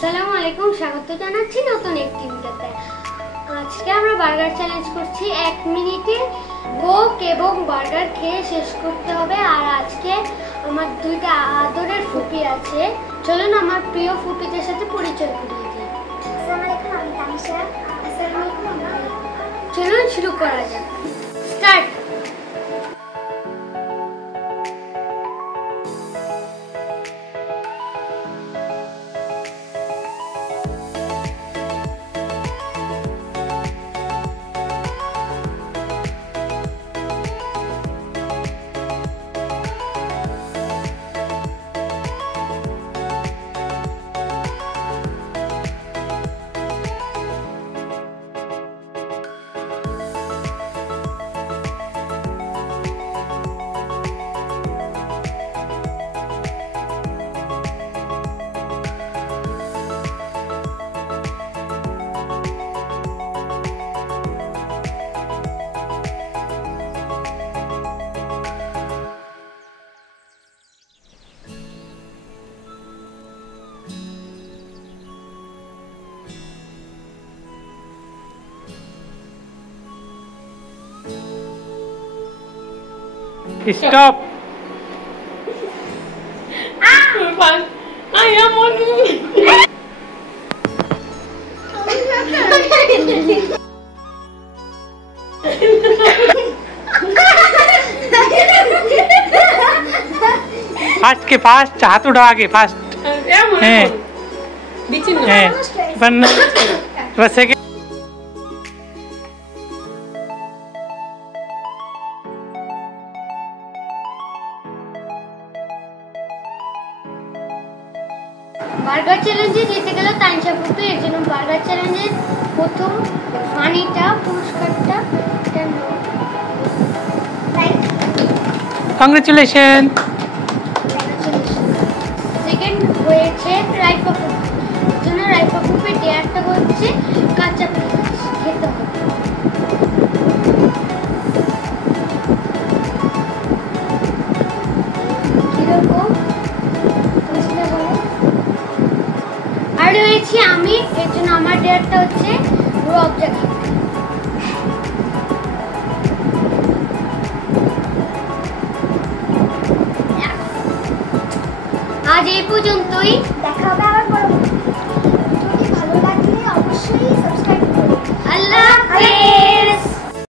আসসালামু আলাইকুম, স্বাগত জানাচ্ছি নতুন একটি ভিডিওতে। আজকে আমরা বার্গার চ্যালেঞ্জ করছি। 1 মিনিটে কোক এবং বার্গার খেয়ে শেষ করতে হবে। আর আজকে আমার দুইটা আদরের ফুপি আছে। চলুন আমার প্রিয় ফুপিদের সাথে পরিচয় করিয়ে দিই। আসসালামু আলাইকুম, আমি তানিশা। আসসালামু আলাইকুম। চলুন শুরু করা যাক। Start. Stop. I am on fast के फास्ट हाथ उठा आगे फास्ट है बन बस सेकंड বার্গার চ্যালেঞ্জে জিতে গেল তানিশা ফুপি। এর জন্য বার্গার চ্যালেঞ্জের প্রথম ফানিটা পুরস্কারটা কংগ্রেচুলেশন। সেকেন্ড হয়েছে রাইপা ফুপি। এর জন্য রাইপা ফুপির ডেয়ারটা হচ্ছে কাঁচা পেঁয়াজ খেতে হবে। কিরকম আর রয়েছি আমি। এর জন্য আমার ডেয়ারটা হচ্ছে রবজা কেক। আজ এই পর্যন্তই। দেখা হবে